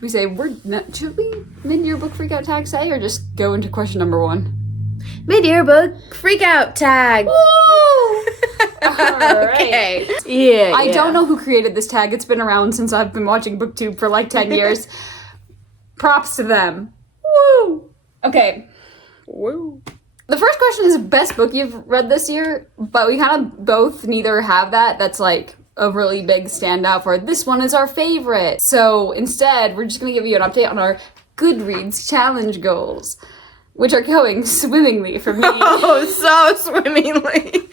should we say should we mid-year book freakout tag say, or just go into question number 1? Mid-year book freakout tag. Woo! All right. Okay. Yeah. I don't know who created this tag. It's been around since I've been watching BookTube for like 10 years. Props to them. Woo! Okay. Woo. The first question is best book you've read this year, but we kind of both neither have that. That's like a really big standout for this one is our favorite. So instead, we're just going to give you an update on our Goodreads challenge goals, which are going swimmingly for me. Oh, so swimmingly.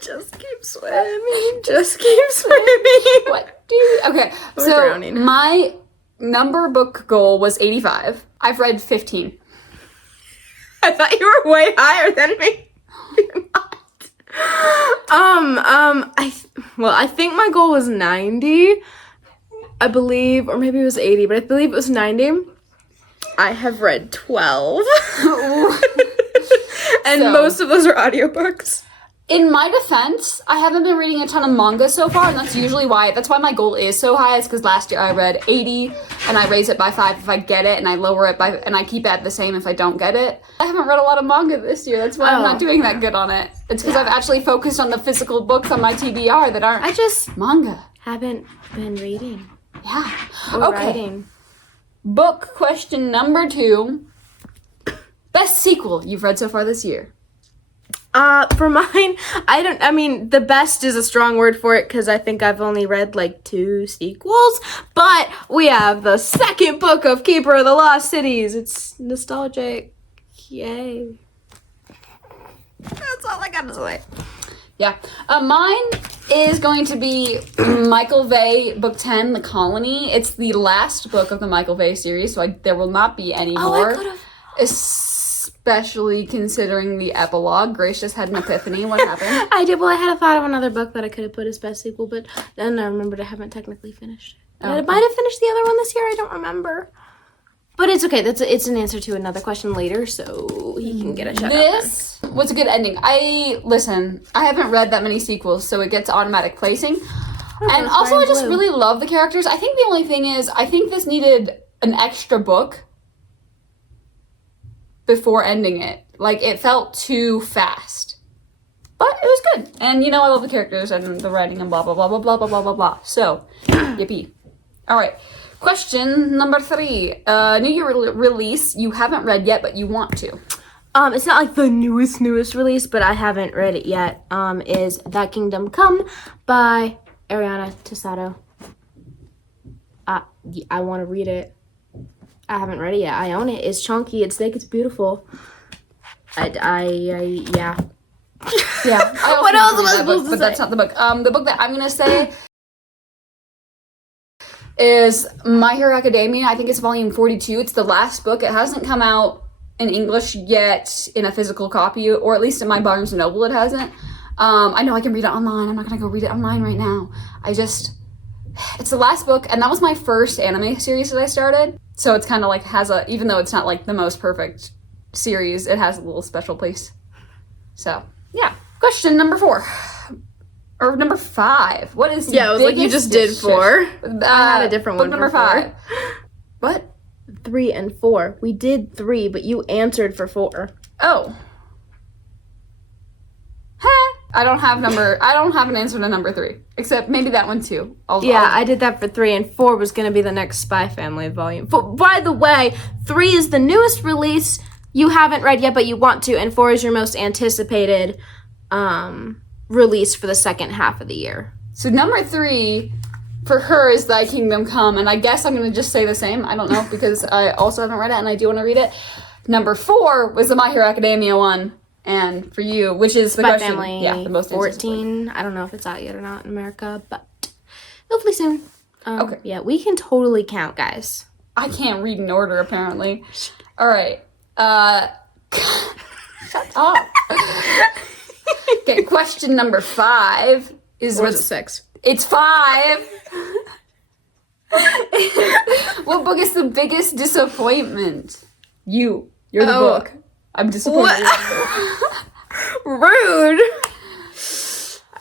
Just keep swimming. Just keep swimming. What, dude? Okay, We're drowning. My number book goal was 85. I've read 15. I thought you were way higher than me. You're not. I think my goal was 90, I believe, or maybe it was 80, but I believe it was 90. I have read 12. And most of those are audiobooks. In my defense, I haven't been reading a ton of manga so far, and that's why my goal is so high. It's because last year I read 80, and I raise it by 5 if I get it, and I lower it and I keep it at the same if I don't get it. I haven't read a lot of manga this year. That's why I'm not doing that good on it. It's because I've actually focused on the physical books on my TBR that aren't manga. Haven't been reading. Yeah. Or writing. Book question number 2. Best sequel you've read so far this year. For mine, the best is a strong word for it because I think I've only read like 2 sequels, but we have the second book of Keeper of the Lost Cities. It's nostalgic. Yay. That's all I gotta say. Yeah. Mine is going to be Michael Vey, Book 10, The Colony. It's the last book of the Michael Vey series, so there will not be any more. Especially considering the epilogue. Grace just had an epiphany. What happened? I did. Well, I had a thought of another book that I could have put as best sequel, but then I remembered I haven't technically finished it. I might have finished the other one this year. I don't remember. But it's okay. It's an answer to another question later, so he can get a shout out. This was a good ending. I haven't read that many sequels, so it gets automatic placing. And also, I just really love the characters. I think the only thing is, I think this needed an extra book before ending it. Like, it felt too fast. But it was good. And, I love the characters and the writing and blah, blah, blah, blah, blah, blah, blah, blah, blah. So, yippee. All right. Question number 3. New Year release you haven't read yet, but you want to. It's not like the newest release, but I haven't read it yet. Is That Kingdom Come by Ariana Tasato. I want to read it. I haven't read it yet. I own it. It's chunky. It's thick. It's beautiful. Yeah. Yeah. What else am I supposed to say? But that's not the book. The book that I'm gonna say is My Hero Academia. I think it's volume 42. It's the last book. It hasn't come out in English yet in a physical copy, or at least in my Barnes & Noble it hasn't. I know I can read it online. I'm not gonna go read it online right now. It's the last book, and that was my first anime series that I started. So it's kind of like even though it's not like the most perfect series, it has a little special place. So, yeah. Question number 4. Or number 5. What is it was like you just did 4. I had a different one. Book number 5. What? 3 and 4. We did 3, but you answered for 4. Oh. I don't have an answer to number 3. Except maybe that one too. I did that for 3, and 4 was going to be the next Spy Family volume. By the way, 3 is the newest release you haven't read yet, but you want to, and 4 is your most anticipated release for the second half of the year. So number 3 for her is Thy Kingdom Come, and I guess I'm going to just say the same. I don't know, because I also haven't read it, and I do want to read it. Number 4 was the My Hero Academia one. And for you, which is the Spy question, Family, the most 14. I don't know if it's out yet or not in America, but hopefully soon. Okay. Yeah, we can totally count, guys. I can't read in order, apparently. All right. Shut up. Okay, question number 5 is... Or is it 6? It's 5. What book is the biggest disappointment? You're the book. I'm disappointed. Rude.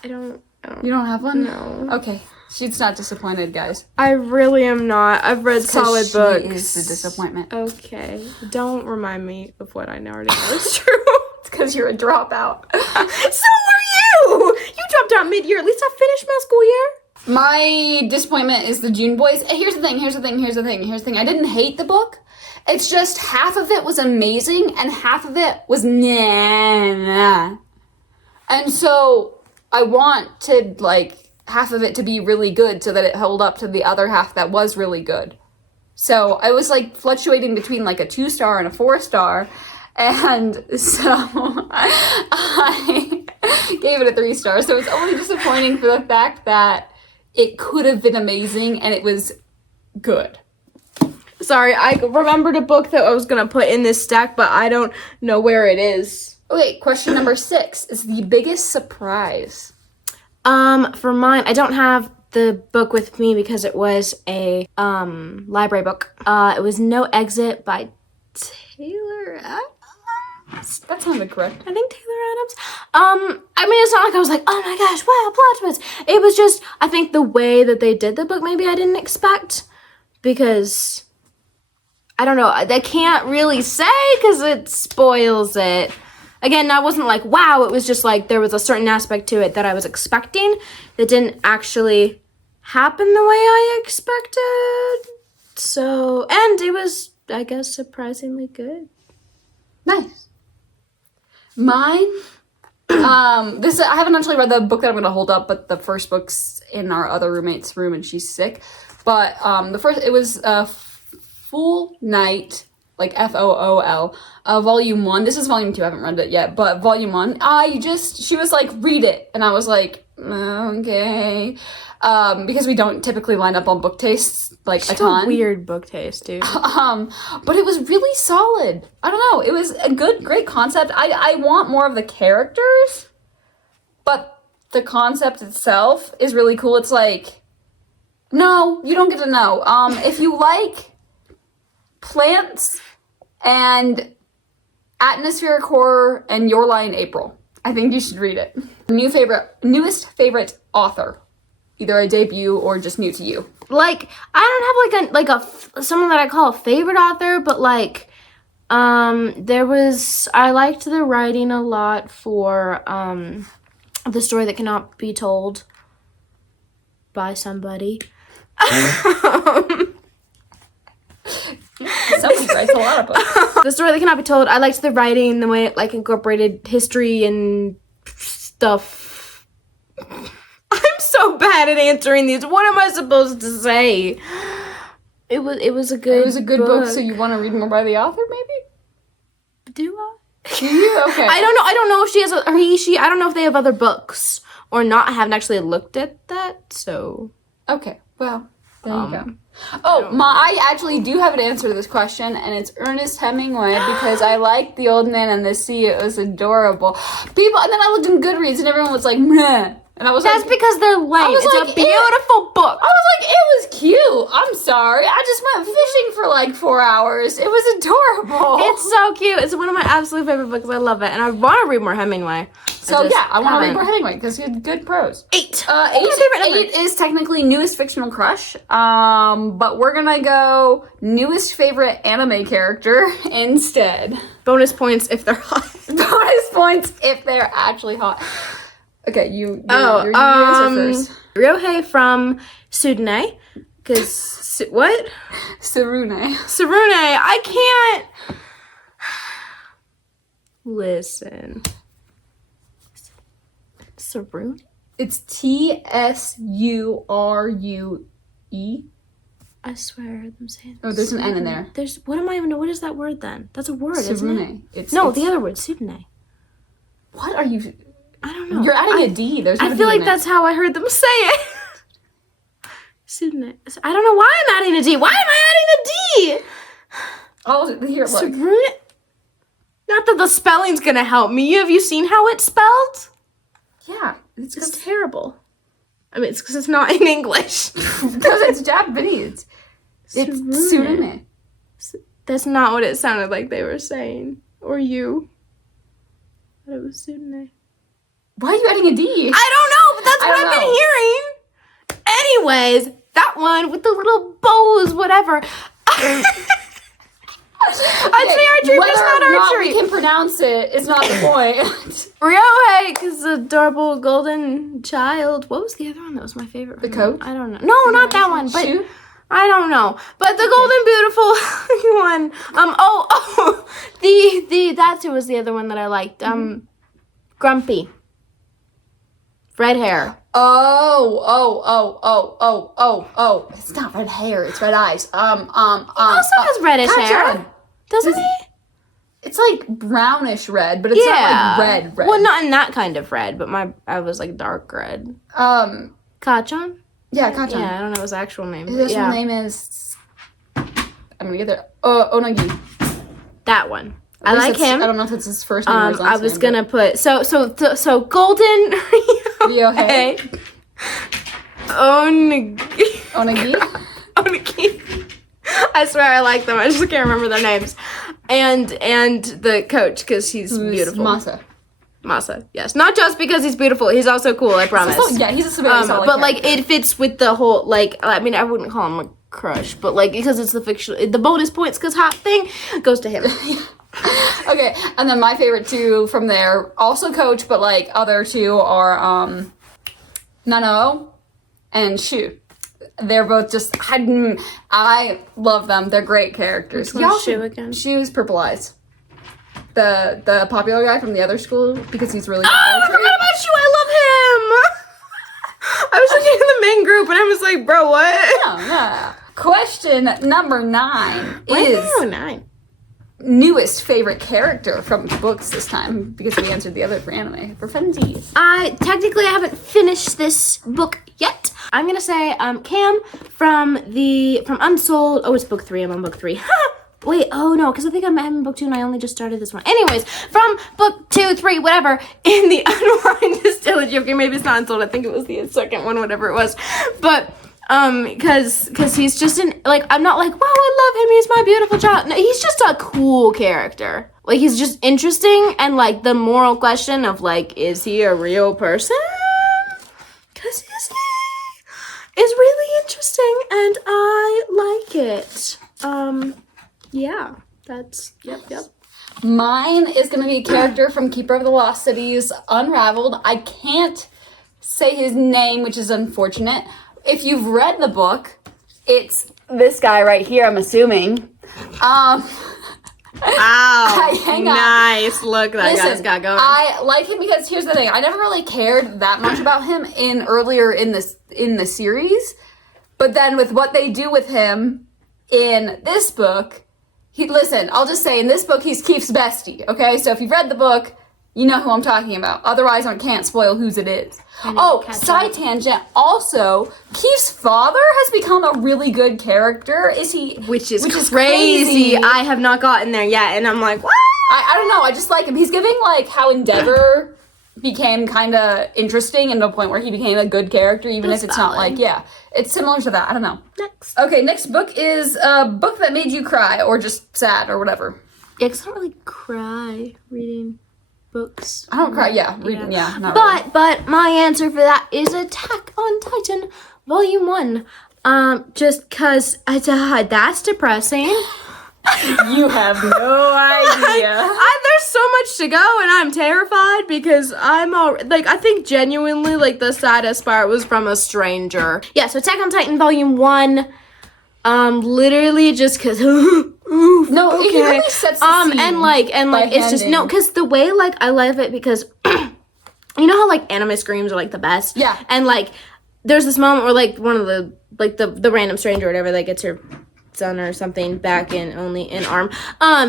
I don't. You don't have one? No. Okay. She's not disappointed, guys. I really am not. I've read solid books. She is the disappointment. Okay. Don't remind me of what I already know is true. It's because you're a dropout. So were you! You dropped out mid-year. At least I finished my school year. My disappointment is the June Boys. Here's the thing. I didn't hate the book. It's just half of it was amazing and half of it was nah. And so I want to, like, half of it to be really good so that it held up to the other half that was really good. So I was, like, fluctuating between, like, a 2-star and a 4-star. And so I gave it a 3-star. So it's only disappointing for the fact that it could have been amazing and it was good. Sorry, I remembered a book that I was going to put in this stack, but I don't know where it is. Okay, question number 6 is the biggest surprise. For mine, I don't have the book with me because it was a library book. It was No Exit by Taylor Adams. That sounded correct. I think Taylor Adams. I mean, it's not like I was like, oh my gosh, wow, plot twist. It was just, I think the way that they did the book, maybe I didn't expect, because I don't know. I can't really say because it spoils it. Again, I wasn't like, wow, it was just like there was a certain aspect to it that I was expecting that didn't actually happen the way I expected. So, and it was, I guess, surprisingly good. Nice. Mine, I haven't actually read the book that I'm going to hold up, but the first book's in our other roommate's room and she's sick. But it was Full Night, like FOOL, volume 1. This is volume 2, I haven't read it yet, but volume 1, she was like, read it. And I was like, okay. Because we don't typically line up on book tastes, like a ton. A weird book taste, dude. But it was really solid. I don't know. It was a great concept. I want more of the characters, but the concept itself is really cool. It's like, no, you don't get to know. If you like plants and atmospheric horror and Your Lie in April, I think you should read it. Newest favorite author, either a debut or just new to you. Like, I don't have someone that I call a favorite author, but like, I liked the writing a lot for The Story That Cannot Be Told by somebody. Somebody writes a lot of books. The Story That Cannot Be Told. I liked the writing, the way it like incorporated history and stuff. I'm so bad at answering these. What am I supposed to say? It was a good book. So you want to read more by the author, maybe? Do I? Do you? Okay. I don't know if she has she. I don't know if they have other books or not. I haven't actually looked at that. So okay. Well, there you go. I actually do have an answer to this question, and it's Ernest Hemingway, because I liked The Old Man and the Sea. It was adorable. And then I looked in Goodreads, and everyone was like, meh. And I was That's because they're lame. It's like, a beautiful book. I was like, it was cute. I'm sorry. I just went fishing for like 4 hours. It was adorable. It's so cute. It's one of my absolute favorite books. I love it. And I want to read more Hemingway. I want to read more Hemingway because he had good prose. 8. 8 is technically newest fictional crush. But we're going to go newest favorite anime character instead. Bonus points if they're hot. Bonus points if they're actually hot. Okay, you answer first. Ryohei from Sudene. Because, what? Sarune. I can't. Listen. Sarune? It's Tsurue. I swear I heard them saying. Oh, there's an N in there. What is that word then? That's a word, Sarune. Isn't it? The other word, Sudene. What are you... I don't know. You're adding a D. I feel like that's how I heard them say it. Sudene. I don't know why I'm adding a D. Why am I adding a D? Oh, here, look. Sarune? Not that the spelling's gonna help me. Have you seen how it's spelled? Yeah. It's terrible. I mean, it's because it's not in English. Because it's Japanese. It's Sarune. That's not what it sounded like they were saying. Or you. But it was Sudene. Why are you adding a D? I don't know, but that's what I've been hearing. Anyways, that one with the little bows, whatever. I'd say archery, but it's not Whether or not archery. we can pronounce it is not the point. Ryohei, because the adorable golden child. What was the other one that was my favorite? The coat? I don't know. No, not that one. But Shoe? I don't know. But the golden beautiful one. That's who was the other one that I liked. Grumpy. Red hair. Oh. It's not red hair, it's red eyes. He also has reddish hair. Doesn't he? It's like brownish red, but it's not like red. Well, not in that kind of red, but I was like dark red. Kachan? Yeah, Kachan. Yeah, I don't know his actual name. His actual name is... I'm gonna get there. Onagi. That one. I like him. I don't know if it's his first name or his last name. I was gonna put so golden Ryohei. Onagi. I swear I like them. I just can't remember their names. And the coach, because he's beautiful. Masa, yes. Not just because he's beautiful. He's also cool, I promise. He's a civilian. But like it fits with the whole, like, I mean, I wouldn't call him a crush, but like because it's the bonus points because hot thing goes to him. Okay, and then my favorite two from there, also coach, but like other two are Nanao and Shu. They're both just, I love them. They're great characters. Which one's Shu again? Shu's purple eyes. The popular guy from the other school, because he's really good. I forgot about Shu. I love him. I was looking at the main group and I was like, bro, what? No. Question number 9 is 9? Newest favorite character from the books this time, because we answered the other for anime. For Fenty. I haven't finished this book yet. I'm gonna say Cam from Unsold. Oh, it's book 3. I'm on book 3. Wait, oh no, because I think I'm in book 2 and I only just started this one. Anyways, from book 2, 3, whatever, in the Unwind Distillery. Okay, maybe it's not Unsold. I think it was the second one, whatever it was. But because he's just I'm not like, wow, I love him, he's my beautiful child. No, he's just a cool character. Like, he's just interesting, and like the moral question of like, is he a real person? Because is really interesting, and I like it. Yeah, that's yep. Mine is going to be a character from Keeper of the Lost Cities, Unraveled. I can't say his name, which is unfortunate. If you've read the book, it's this guy right here, I'm assuming. Nice. Look, that guy's got going. I like him because here's the thing. I never really cared that much about him earlier in the series. But then with what they do with him in this book, I'll just say in this book, he's Keith's bestie, okay? So if you've read the book, you know who I'm talking about. Otherwise, I can't spoil whose it is. Side tangent. Also, Keith's father has become a really good character. Which is crazy. I have not gotten there yet, and I'm like, what? I don't know. I just like him. He's giving like how Endeavor became kind of interesting and to a point where he became a good character, even if it's not like, it's similar to that. I don't know. Next. Okay, next book is a book that made you cry or just sad or whatever. Yeah, because I don't really cry reading books. I don't cry. Reading. Not really. But my answer for that is Attack on Titan, Volume 1. Just because that's depressing. You have no idea. There's so much to go, and I'm terrified because I think genuinely, like, the saddest part was from a stranger. Yeah, so Attack on Titan Volume 1. Literally just because. No, okay. It really sets the scene and it's just because the way I love it because you know how anime screams are the best. Yeah. And there's this moment where one of the the random stranger or whatever that gets her son or something back in arm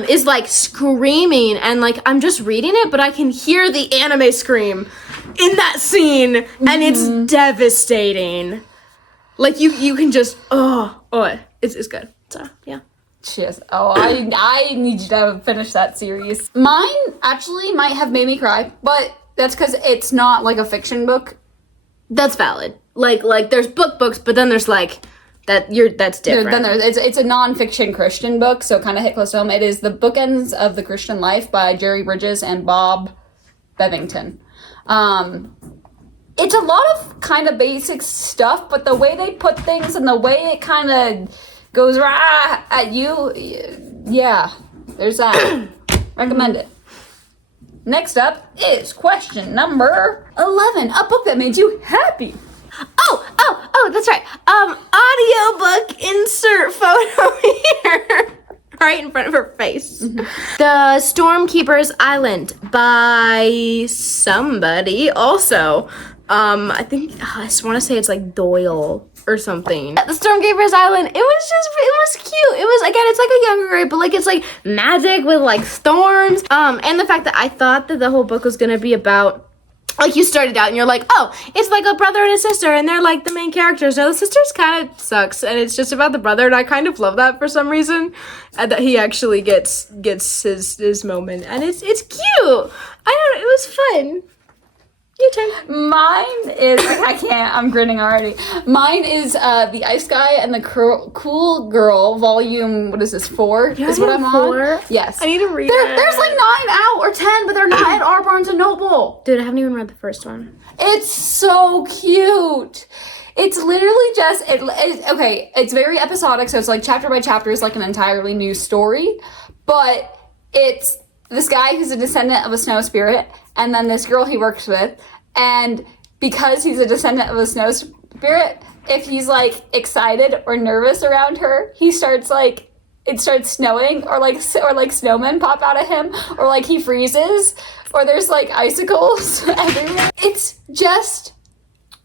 is screaming, and I'm just reading it, but I can hear the anime scream in that scene, and it's devastating. You can just it's good. So yeah. Cheers. Oh, I need you to finish that series. Mine actually might have made me cry, but that's because it's not a fiction book. That's valid. There's books, but then there's that's different. Then it's a non-fiction Christian book, so it kind of hit close to home. It is The Bookends of the Christian Life by Jerry Bridges and Bob Bevington. it's a lot of kind of basic stuff, but the way they put things and the way it kind of goes rah at you, yeah, there's that. Recommend it. Next up is question number 11. A book that made you happy. Oh, that's right. Audiobook insert photo here. Right in front of her face. The Stormkeeper's Island by somebody also. I think, I just want to say it's like Doyle or something. The Stormkeeper's Island, it was cute. It was, again, it's like a younger grade, but like it's like magic with like storms. And the fact that I thought that the whole book was gonna be about, like, you started out and you're like, oh, it's like a brother and a sister and they're like the main characters. No, the sister's kind of sucks and it's just about the brother, and I kind of love that for some reason. And that he actually gets his moment, and it's cute. I don't know, it was fun. Your turn. Mine is, I can't, I'm grinning already. Mine is The Ice Guy and the Cool Girl, volume, what is this, 4? Is what I'm on? Yes. I need to read There's like 9 out or 10, but they're not at our Barnes & Noble. Dude, I haven't even read the first one. It's so cute. It's literally just, it's very episodic, so it's like chapter by chapter is like an entirely new story, but it's this guy who's a descendant of a snow spirit, and then this girl he works with, and because he's a descendant of a snow spirit, if he's like excited or nervous around her, he starts like, it starts snowing, or like snowmen pop out of him, or like he freezes, or there's like icicles everywhere. It's just,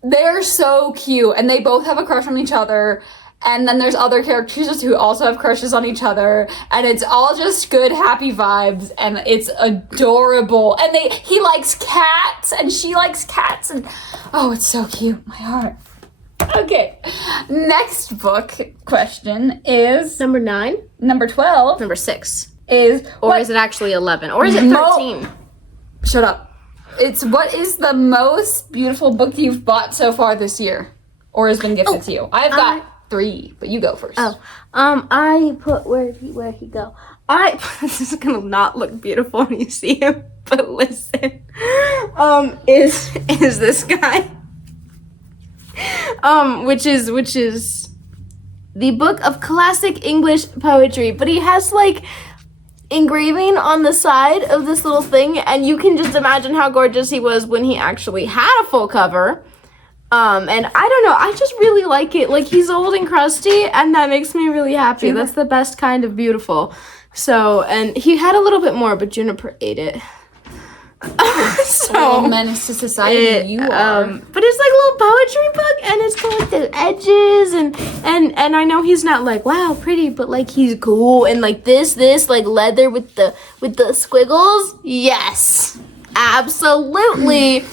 they're so cute, and they both have a crush on each other. And then there's other characters who also have crushes on each other, and it's all just good, happy vibes, and it's adorable. And he likes cats, and she likes cats, and oh, it's so cute, my heart. Okay, next book question is Number 9? Number 12. Number 6. Is Or is it actually 11? Or is it 13? Shut up. It's what is the most beautiful book you've bought so far this year, or has been gifted to you? I've got 3, but you go first. I put where'd he go? This is gonna not look beautiful when you see him, but listen. Is this guy? Which is the book of classic English poetry, but he has like engraving on the side of this little thing, and you can just imagine how gorgeous he was when he actually had a full cover. And I don't know, I just really like it. Like, he's old and crusty, and that makes me really happy. That's the best kind of beautiful. So, and he had a little bit more, but Juniper ate it. So, a menace to society, you are. But it's like a little poetry book, and it's got like the edges, and I know he's not like, wow, pretty, but like he's cool, and like this like leather with the squiggles. Yes, absolutely.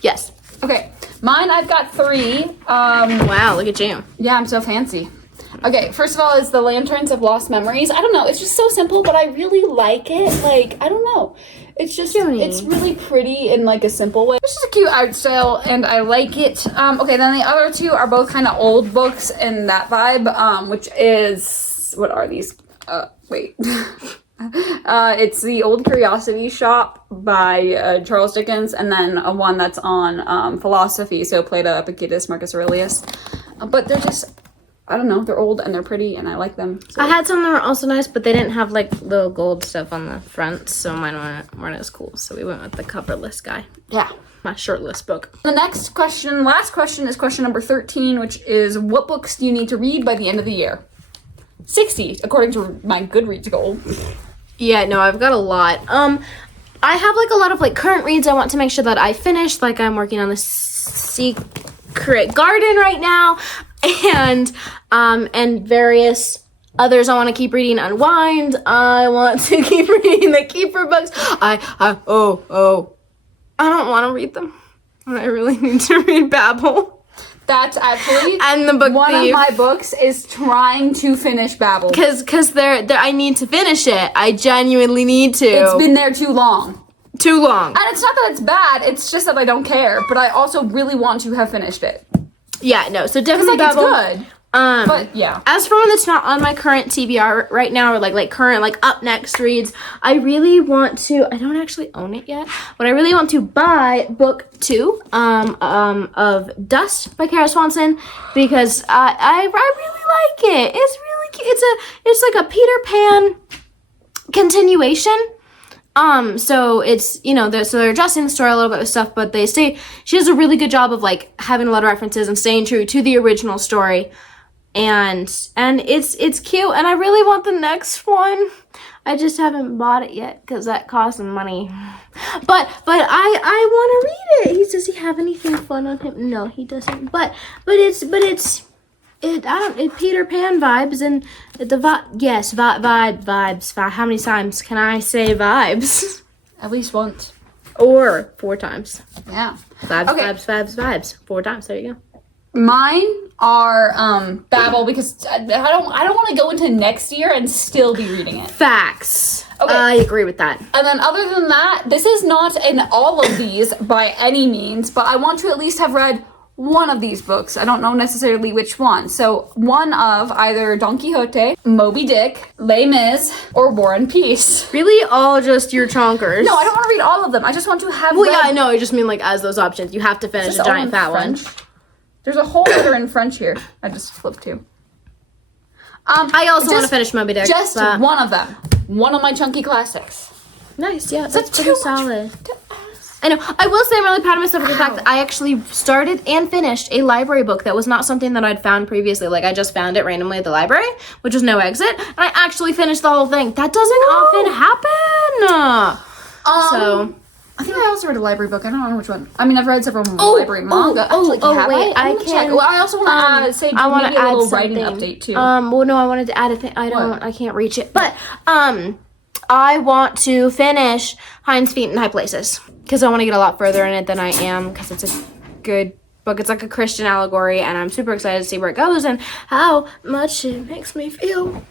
Yes. Okay. Mine, I've got 3. Wow, look at you. Yeah, I'm so fancy. Okay, first of all is The Lanterns of Lost Memories. I don't know, it's just so simple, but I really like it. Like, I don't know. It's just, it's really pretty in like a simple way. It's just a cute art style, and I like it. Okay, then the other 2 are both kind of old books in that vibe, which is, what are these? Wait. It's The Old Curiosity Shop by Charles Dickens, and then one that's on philosophy, so Plato, Epictetus, Marcus Aurelius. But they're just, I don't know, they're old and they're pretty, and I like them. So. I had some that were also nice, but they didn't have like little gold stuff on the front, so mine weren't as cool. So we went with the coverless guy. Yeah. My shirtless book. The next question, last question, is question number 13, which is, what books do you need to read by the end of the year? 60, according to my Goodreads goal. Yeah, no, I've got a lot. I have like a lot of like current reads I want to make sure that I finish. Like, I'm working on the Secret Garden right now, and various others I want to keep reading. Unwind. I want to keep reading the Keeper books. I don't want to read them. I really need to read Babel. That's actually and the book one Thief. of my books is trying to finish Babel. Because I need to finish it. I genuinely need to. It's been there too long. Too long. And it's not that it's bad, it's just that I don't care, but I also really want to have finished it. Yeah, no, so definitely Because, like, Babel. it's good. But yeah. As for one that's not on my current TBR right now, or like current like up next reads, I really want to. I don't actually own it yet, but I really want to buy book 2 of Dust by Kara Swanson, because I really like it. It's really cute. It's like a Peter Pan continuation. So it's, you know, so they're adjusting the story a little bit with stuff, but she does a really good job of like having a lot of references and staying true to the original story. And it's cute, and I really want the next one. I just haven't bought it yet because that costs money. But I want to read it. Does he have anything fun on him? No, he doesn't. But it's Peter Pan vibes, and vibes. How many times can I say vibes? At least once. Or 4 times. Yeah. Vibes. 4 times. There you go. Mine are Babel, because I don't want to go into next year and still be reading it. Facts. Okay. I agree with that. And then other than that, this is not in all of these by any means, but I want to at least have read one of these books. I don't know necessarily which one. So one of either Don Quixote, Moby Dick, Les Mis, or War and Peace. Really, all just your chonkers. No, I don't want to read all of them. I just want to have Well, yeah, I know. I just mean like as those options. You have to finish the giant fat one. There's a whole other in French here. I just flipped to. I also want to finish Moby Dick. Just one of them. One of my chunky classics. Nice, yeah. That's pretty too solid. I know. I will say I'm really proud of myself for the fact that I actually started and finished a library book that was not something that I'd found previously. Like, I just found it randomly at the library, which was no exit, and I actually finished the whole thing. That doesn't often happen. I think I also read a library book. I don't know which one. I mean, I've read several library manga. Wait, I can. Well, I also want to say I want to a little something. writing update too. Well, no, I wanted to add a thing. I can't reach it, but I want to finish Hind's Feet in High Places because I want to get a lot further in it than I am, because it's a good book. It's like a Christian allegory, and I'm super excited to see where it goes and how much it makes me feel.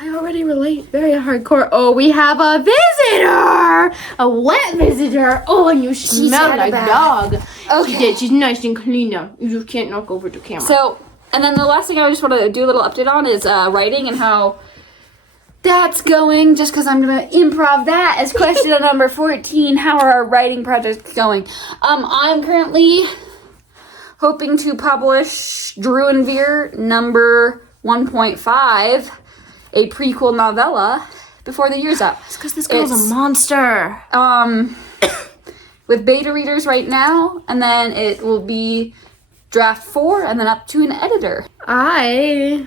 I already relate very hardcore. Oh, we have a visitor! A wet visitor! Oh, and you smell like dog. Okay. She did. She's nice and clean now. You just can't knock over the camera. So, and then the last thing I just want to do a little update on is writing and how that's going, just because I'm going to improv that as question number 14. How are our writing projects going? I'm currently hoping to publish Drew and Veer number 1.5, a prequel novella, before the year's up. It's because this girl's a monster. With beta readers right now, and then it will be draft 4, and then up to an editor. I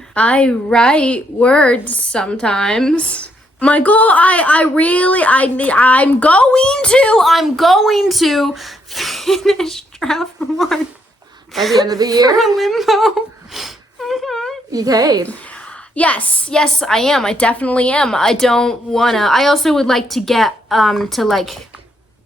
write words sometimes. My goal, I'm going to finish draft 1 by the end of the year. For Limbo. Okay. Yes, I am. I definitely am. I don't wanna. I also would like to get to like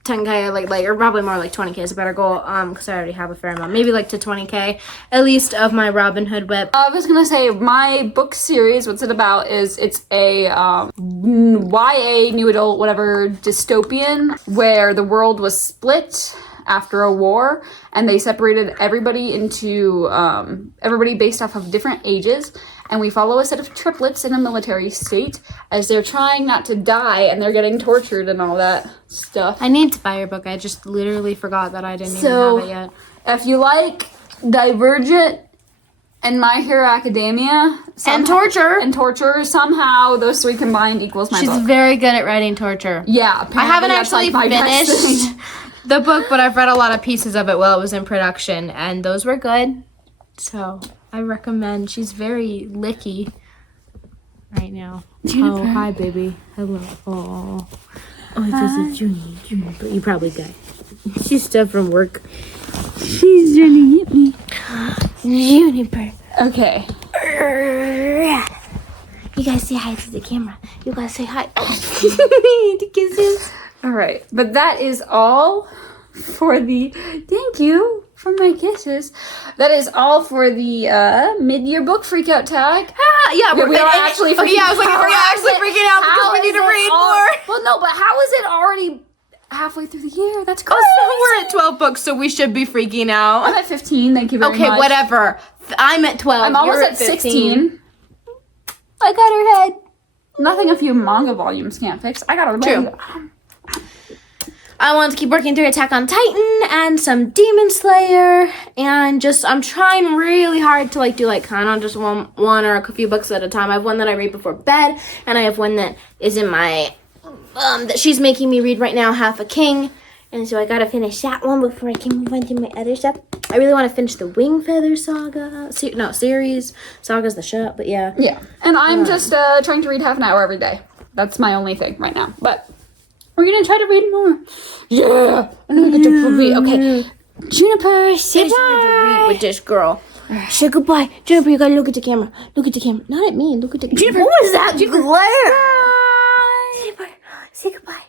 10K, like or probably more like 20K is a better goal. Because I already have a fair amount. Maybe like to 20K at least of my Robin Hood web. I was gonna say my book series. What's it about? Is it's a YA new adult whatever dystopian where the world was split after a war, and they separated everybody into everybody based off of different ages. And we follow a set of triplets in a military state as they're trying not to die, and they're getting tortured and all that stuff. I need to buy your book. I just literally forgot that I didn't even have it yet. If you like Divergent and My Hero Academia and Torture, somehow those 3 combined equals my book. She's very good at writing Torture. Yeah, I haven't actually finished the book, but I've read a lot of pieces of it while it was in production, and those were good. So I recommend. She's very licky right now. Juniper. Oh, hi, baby. Hello. Oh, this is Juniper. You probably got it. She's still from work. She's trying to get me. Juniper. Okay. You guys say hi to the camera. You guys say hi. The kisses. All right, but that is all for the thank you for my kisses. That is all for the mid-year book freakout tag. Yeah, we are actually freaking I was like, we're actually freaking out because we need to read more. Well, no, but how is it already halfway through the year. That's crazy. Oh, so we're at 12 books, so we should be freaking out. I'm at 15. Thank you very much. Okay, whatever. I'm at 12. I'm almost You're at 16. I got her head. Nothing a few manga volumes can't fix. I got her leg. True. I want to keep working through Attack on Titan and some Demon Slayer, and I'm trying really hard to do kind of just one or a few books at a time. I have one that I read before bed, and I have one that is in my that she's making me read right now, Half a King, and so I gotta finish that one before I can move on to my other stuff. I really want to finish the Wing Feather Saga series. Saga's the show, but yeah. Yeah, and I'm just trying to read half an hour every day. That's my only thing right now, but. We're gonna try to read more. Yeah. And then we get to read. Okay. Juniper, say bye. Read with this girl. Say goodbye. Juniper, you gotta look at the camera. Look at the camera. Not at me. Look at the camera. Juniper. What was that glare? Bye. Juniper, say goodbye.